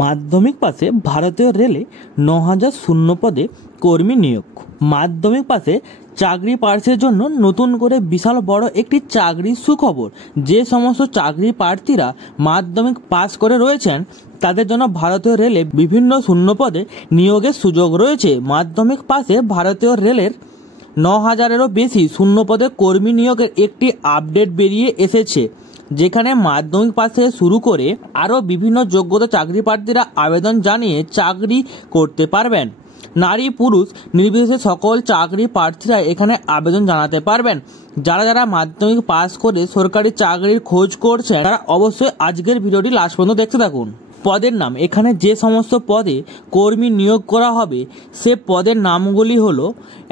মাধ্যমিক পাশে ভারতীয় রেলে ৯,০০০ শূন্য পদে কর্মী নিয়োগ। মাধ্যমিক পাশে চাকরি প্রার্থীর জন্য নতুন করে বিশাল বড় একটি চাকরির সুখবর। যে সমস্ত চাকরি প্রার্থীরা মাধ্যমিক পাস করে রয়েছেন তাদের জন্য ভারতীয় রেলে বিভিন্ন শূন্য পদে নিয়োগের সুযোগ রয়েছে। মাধ্যমিক পাশে ভারতীয় রেলের ৯,০০০-এরও বেশি শূন্য পদে কর্মী নিয়োগের একটি আপডেট বেরিয়ে এসেছে, যেখানে মাধ্যমিক পাস থেকে শুরু করে আরও বিভিন্ন যোগ্যতা চাকরি প্রার্থীরা আবেদন জানিয়ে চাকরি করতে পারবেন। নারী পুরুষ নির্বিশেষে সকল চাকরি প্রার্থীরা এখানে আবেদন জানাতে পারবেন। যারা যারা মাধ্যমিক পাস করে সরকারি চাকরির খোঁজ করছেন তারা অবশ্যই আজকের ভিডিওটি লাস্ট পর্যন্ত দেখতে থাকুন। পদের নাম, এখানে যে সমস্ত পদে কর্মী নিয়োগ করা হবে সে পদের নামগুলি হলো: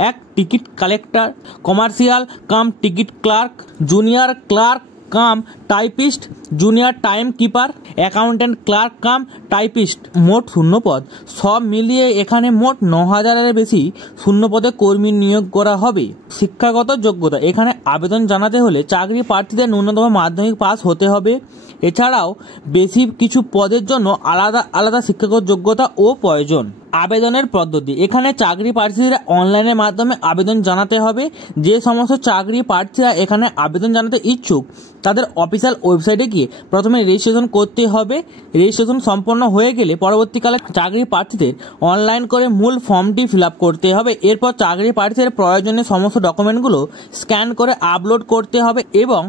১. Ticket collector, commercial cum ticket clerk, junior clerk cum typist, junior time keeper, accountant clerk cum typist. মোট শূন্য পদ সব মিলিয়ে এখানে মোট ৯,০০০-এর বেশি শূন্য পদে কর্মী নিয়োগ করা হবে। শিক্ষাগত যোগ্যতা, এখানে আবেদন জানাতে হলে চাকরি প্রার্থীদের ন্যূনতম মাধ্যমিক পাস হতে হবে। এছাড়াও বেশি কিছু পদের জন্য আলাদা আলাদা শিক্ষাগত যোগ্যতা ও প্রয়োজন। আবেদনের পদ্ধতি, এখানে চাকরি প্রার্থীরা অনলাইনের মাধ্যমে আবেদন জানাতে হবে। যে সমস্ত চাকরি প্রার্থীরা এখানে আবেদন জানাতে ইচ্ছুক তাদের অফিসিয়াল ওয়েবসাইটে গিয়ে প্রথমে রেজিস্ট্রেশন করতে হবে। রেজিস্ট্রেশন সম্পন্ন হয়ে গেলে পরবর্তীকালে চাকরি প্রার্থীদের অনলাইন করে মূল ফর্মটি ফিল আপ করতে হবে। এরপর চাকরি প্রার্থীদের প্রয়োজনীয় সমস্ত ডকুমেন্টগুলো স্ক্যান করে আপলোড করতে হবে এবং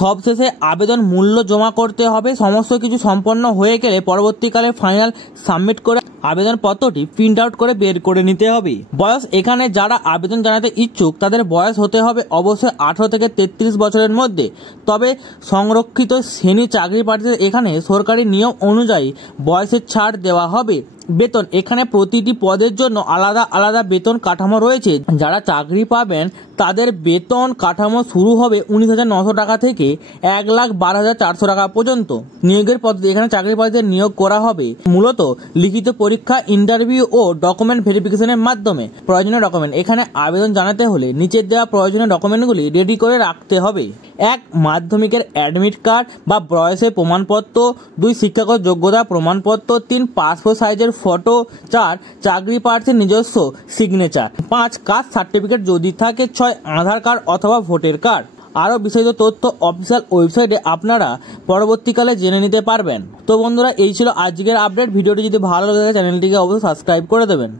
সবশেষে আবেদন মূল্য জমা করতে হবে। সমস্ত কিছু সম্পন্ন হয়ে গেলে পরবর্তীকালে ফাইনাল সাবমিট করে আবেদনপত্রটি প্রিন্ট আউট করে বের করে নিতে হবে। বয়স, এখানে যারা আবেদন জানাতে ইচ্ছুক তাদের বয়স হতে হবে অবশ্যই ১৮ থেকে ৩৩ বছরের মধ্যে। তবে সংরক্ষিত শ্রেণী চাকরি প্রার্থীদের এখানে সরকারি নিয়ম অনুযায়ী বয়সের ছাড় দেওয়া হবে। বেতন, এখানে প্রতিটি পদের জন্য আলাদা আলাদা বেতন কাঠামো রয়েছে। যারা চাকরি পাবেন তাদের বেতন কাঠামো শুরু হবে ১৯,৯০০ টাকা থেকে ১,১২,৪০০ টাকা পর্যন্ত। নিয়োগের পদ্ধতি, এখানে চাকরি প্রার্থীদের নিয়োগ করা হবে মূলত লিখিত পরীক্ষা, ইন্টারভিউ ও ডকুমেন্ট ভেরিফিকেশনের মাধ্যমে। প্রয়োজনীয় ডকুমেন্ট, এখানে আবেদন জানাতে হলে নিচের দেওয়া প্রয়োজনীয় ডকুমেন্টগুলি রেডি করে রাখতে হবে: ১. মাধ্যমিকের অ্যাডমিট কার্ড বা বয়সের প্রমাণপত্র, ২. শিক্ষাগত যোগ্যতা প্রমাণপত্র, ৩. পাসপোর্ট সাইজের ফটো, ৪. চাকরি প্রার্থীর নিজস্ব সিগনেচার, ৫. কাস্ট সার্টিফিকেট যদি থাকে, ৬. আধার কার্ড অথবা ভোটার কার্ড। আরও বিস্তারিত তথ্য অফিসিয়াল ওয়েবসাইটে আপনারা পরবর্তীকালে জেনে নিতে পারবেন। তো বন্ধুরা, এই ছিল আজকের আপডেট। ভিডিওটি যদি ভালো লাগে চ্যানেলটিকে অবশ্যই সাবস্ক্রাইব করে দেবেন।